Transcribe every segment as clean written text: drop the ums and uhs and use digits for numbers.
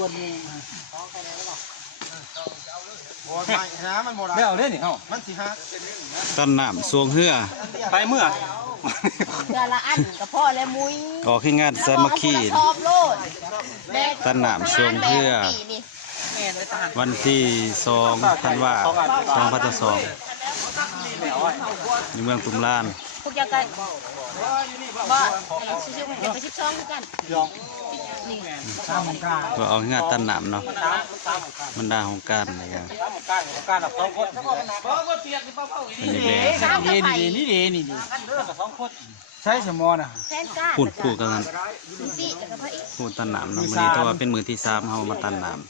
กดมือไม่เอาเล่นนี่เขามันสิฮะต้นน้ำสวงเหือไปเมื่อเดือนละอันกับพ่อและมุ้ยออกให้งานสามัคคีต้นน้ำสวงเหือวันที่2 ธันวาคม 2022ในเมืองตุมลานพวกยากันบ่ชิวๆอย่าไป12คือกันก็เอาให้งานต้นน้ำเนาะบรรดาของการอะไรอย่างนี่ใช่สมอนะพูดกันนั้นพูดต้นน้ำเนาะวันนี้ถือว่าเป็นมือที่3เขามาต้นน้ำ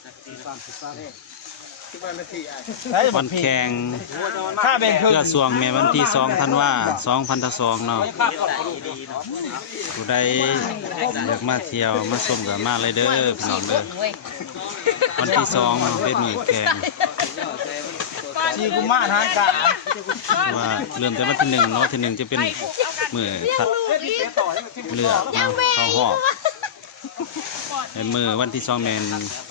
วันแข่งเพื่อสวงแม่วันที่2 ธันวาคม 2022เนาะผู้ใดอยากมาเที่ยวมาชมกับมาเลยเด้อพี่น้องเด้อวันที่2เนาะเป็นมือแข่งกุมารฮะกะว่าเริ่มแต่วันที่1เนาะที่1จะเป็นมือคัดเลือกเนาะเข้าหอบเป็นมือวันที่2แม่น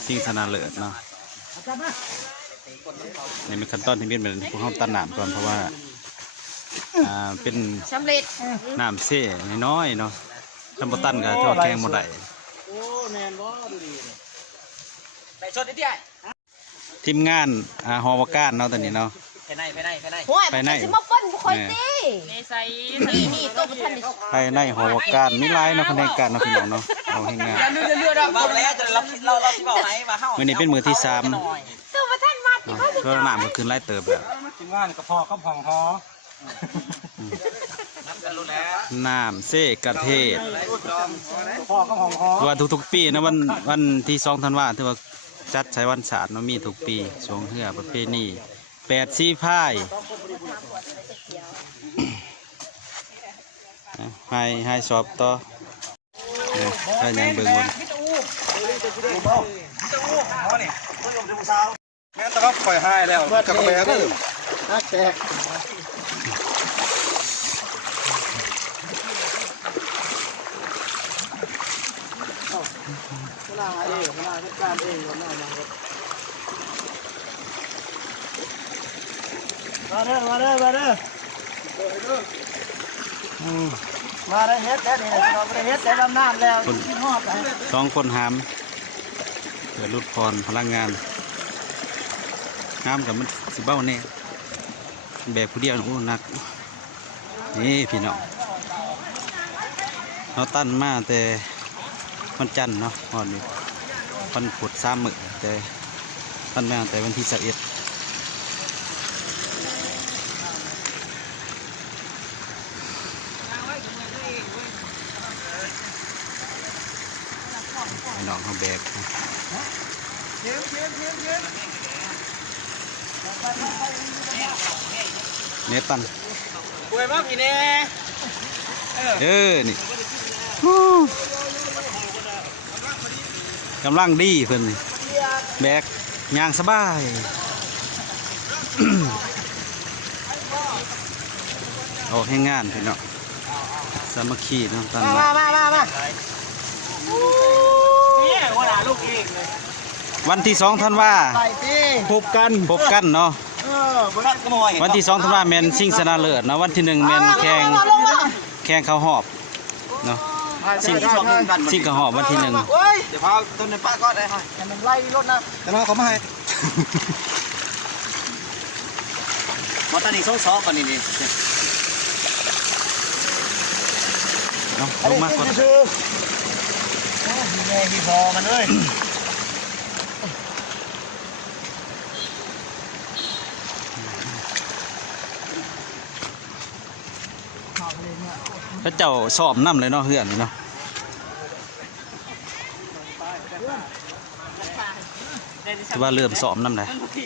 ชิงชนะเลิศเนาะในขั้นตอนที่เป็นพวกเขาตัดน้ำก่อนเพราะว่าเป็นน้ำเซ่น้อยเนาะทำบตันกับท่อแกงหมดได้ทีมงานฮอวการเนาะตอนนี้เนาะไปในมาปั้นบุคอยตีนี่ตัวท่านไปในฮอวการมีลายเนาะคะแนนการเนาะพี่น้องเนาะเอาให้งานวันนี้เป็นมือที่3ก็น้ำก็ขึ้นไล่เติบแบบทีมงานกระเพาะข้าวผ่องหอน้ำเซ่กระเทศว่าทุกปีนะวันที่2 ธันวาคมที่ว่าจัดใช้วันศาสตร์เนาะมีทุกปีสวงเหือประเพณี8 สีพายให้สอบต่อได้ยังเบิ่งบนงั้นแต่ว่าปล่อยให้แล้วกับกระเบนก็นักแจกมาเด้อมาเด้อมาเด้อมาได้เฮ็ดแล้วนี่เราได้เฮ็ดแต่ลำน้ำแล้ว2 คนหามเพื่อลดพรพลังงานน้ำกับมันสิเบ้าแน่แบบผู้เดียวโอ้หนักนี่พี่น้องเราตั้นมาแต่วันจันทร์เนาะวันพุธ3 มื้อแต่ตั้นมาแต่วันที่21พี่น้องเขาแบกเนี่ยตันป่วยมากพี่เน่นี่กำลังดีเพิ่นนี่แบกย่างสบายออกให้งานพี่น้องสามัคคีน้องตันมาวันที่2 ธันวาพบกันเนาะวันที่2 ธันวาแมนชิงชนะเลิศนะวันที่1แมนแข่งเข้าหอบเนาะชิงเข้าหอบวันที่1เดี๋ยวพาต้นในป้าก็ได้ให้มันไล่รถนะแต่น้องเขาไม่ให้มาตันอีก2 ก่อนนี่เนาะลงมาก่อนแม่พี่พอมันเลยพระเจ้าสอบน้ำเลยเนาะเฮือนเนาะแต่ว่าเริ่มสอบน้ำเลยพี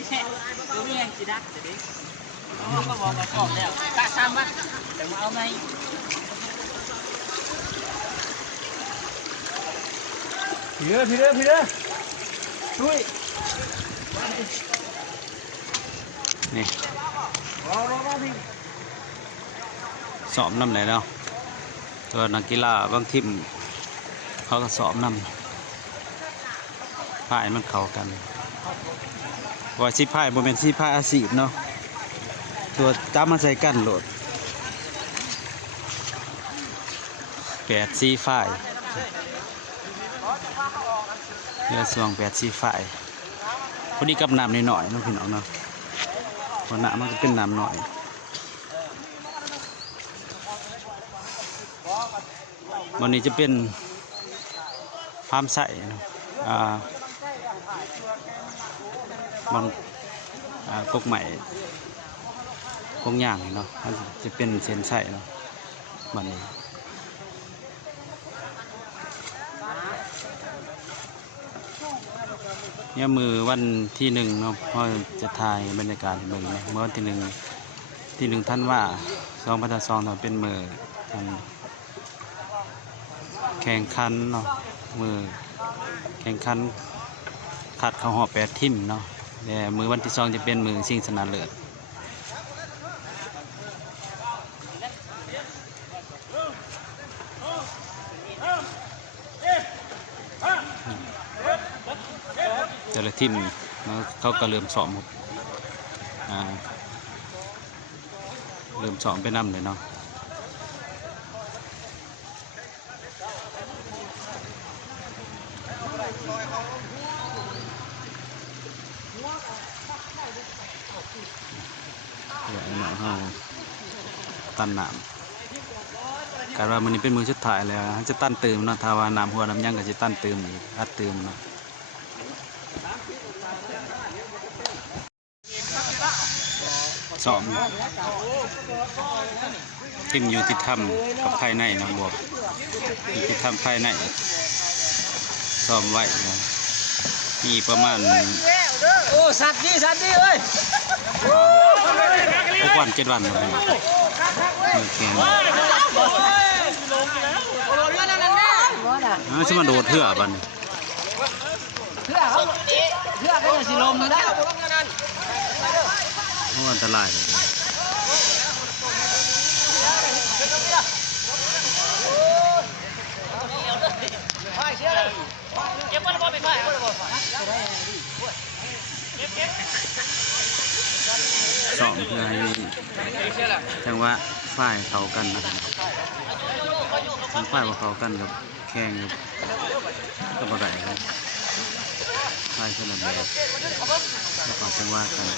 ่เด้อช่วยนี่สอบน้ำไหนเนาะตัวนักกีฬาบางทีมเขาก็สอบน้ำ พายมันเข้ากันว่าสิพายบ่แม่นสิพายอาชีพเนาะตัวจับมาใส่กันโหลด8 4ฝ่ายเรือสวง8 4ฝ่ายพอดีกับน้ำน้อยๆเนาะพี่น้องเนาะเพราะน้ำมันก็เป็นน้ำน้อยวันนี้จะเป็นพามใส่มันกกใหม่กกย่างเนาะมันจะเป็นเส้นใส่เนาะวันนี้เนี่ยมือวันที่1เนาะพ่อจะถ่ายบรรยากาศเมืองเมื่อวันที่1ท่านว่า2022เป็นมือแข่งขันเนาะมือแข่งขันขัดเข้าหอบ8 ทีมเนาะแต่มือวันที่2จะเป็นมือชิงชนะเลิศแต่ละทีมเขาก็เริ่มซ้อมเริ่มซ้อมไปนำเลยเนาะเดี๋ยวเราตันน้ำการว่ามันนี้เป็นมือชุดถ่ายแล้วจะตั้นเติมเนาะถ้าว่าน้ำหัวน้ำยังก็จะตั้นเติมอีกอัดเติมเนาะสองทีมอยู่ที่ถ้ำกับภายในเนาะบวกอยู่ที่ถ้ำภายในซ้อมไว้นะมีประมาณโอ้สัตว์ดีเอ้ย6 วัน 7 วันครับมือแข่งจะมาโดดเถื่อบันเพื่อก็จะสิลมได้เพราะอันตรายเลยสองเพื่อให้จังหวะฝ่ายเขากันนะครับทั้งฝ่ายว่าเขากันกับแข่งกับอะไรครับฝ่ายคนละแบบแล้วก็จังหวะกัน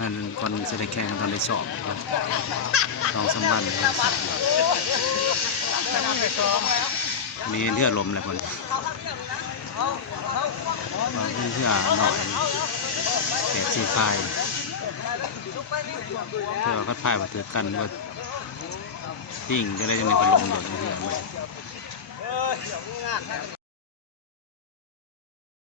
นั่นคนจะได้แข่งกันตอนได้สอบครับ2-3 วันมีเลือดลมอะไรคนเพื่อหน่อย8 4 ฝ่ายเพื่อพัดพายมาถือกันว่าปิ้งจะได้ในพัดลมโดดเพื่อ